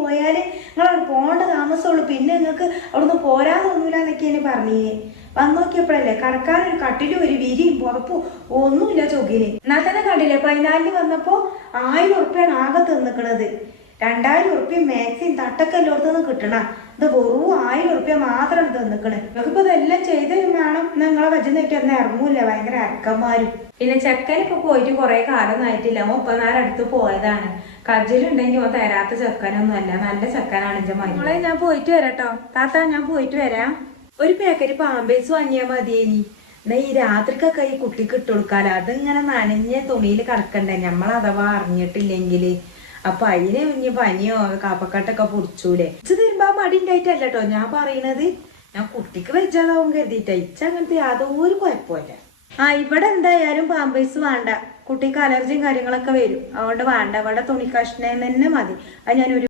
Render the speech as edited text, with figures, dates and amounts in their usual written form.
പോയാല് നിങ്ങൾ അവിടെ പോകേണ്ട താമസമുള്ളൂ, പിന്നെ നിങ്ങൾക്ക് അവിടുന്ന് പോരാൻ തോന്നൂല എന്നൊക്കെയാണ് പറഞ്ഞേ. വന്നു നോക്കിയപ്പോഴല്ലേ കടക്കാനൊരു കട്ടിലും ഒരു വിരിയും പുറപ്പും ഒന്നുമില്ല ചൊകിന്. എന്നാൽ തന്നെ കണ്ടില്ലേ 14 വന്നപ്പോ 1000 ഉറുപ്പ്യാണ് ആകെ തിന്നിക്കണത്. 2000 ഉറുപ്പ്യ മാക്സിം തട്ടൊക്കെ എല്ലായിടത്തുനിന്ന് കിട്ടണ. ഇത് വെറും 1000 ഉറുപ്പ്യ മാത്രം തിന്നിക്കണ്. നിങ്ങൾക്കിപ്പോ ഇതെല്ലാം ചെയ്ത് വേണം നിങ്ങളെ വജുന്നേറ്റ് ഒന്നും ഇറങ്ങൂല, ഭയങ്കര അരക്കന്മാരും. പിന്നെ ചെക്കനിപ്പോ പോയിട്ട് കുറെ കാലം ആയിട്ടില്ല, 34 അടുത്ത് പോയതാണ്. കജ്ജിലുണ്ടെങ്കിൽ ഓൻ തരാത്ത ചെക്കനൊന്നും അല്ല, നല്ല ചെക്കനാണ് എന്റെ മകളെ. ഞാൻ പോയിട്ട് വരാട്ടോ താത്ത, ഞാൻ പോയിട്ട് വരാം. ഒരു പാക്കറ്റ് പാമ്പേഴ്സ് വാങ്ങിയാൽ മതിയേനി. എന്നാ ഈ രാത്രിക്കൊക്കെ ഈ കുട്ടിക്ക് ഇട്ട് കൊടുക്കാലോ, അതിങ്ങനെ നനഞ്ഞ തുണിയിൽ കിടക്കണ്ടേ നമ്മൾ അഥവാ അറിഞ്ഞിട്ടില്ലെങ്കില്. അപ്പൊ അതിന് ഇനി പനിയോ കപ്പക്കെട്ടൊക്കെ പൊടിച്ചൂലേ. ഇച്ച് തരുമ്പോ മടി ഉണ്ടായിട്ടല്ലോ ഞാൻ പറയണത്, ഞാൻ കുട്ടിക്ക് വെച്ചാതാവും കരുതിയിട്ടാ. ഇച്ച അങ്ങനത്തെ യാതൊരു കുഴപ്പമില്ല. ഇവിടെ എന്തായാലും പാമ്പേഴ്സ് വേണ്ട, കുട്ടിക്ക് അലർജിയും കാര്യങ്ങളൊക്കെ വരും, അതുകൊണ്ട് വേണ്ട. ഇവിടെ തുണി കഷ്ണം തന്നെ മതി. അത് ഞാനൊരു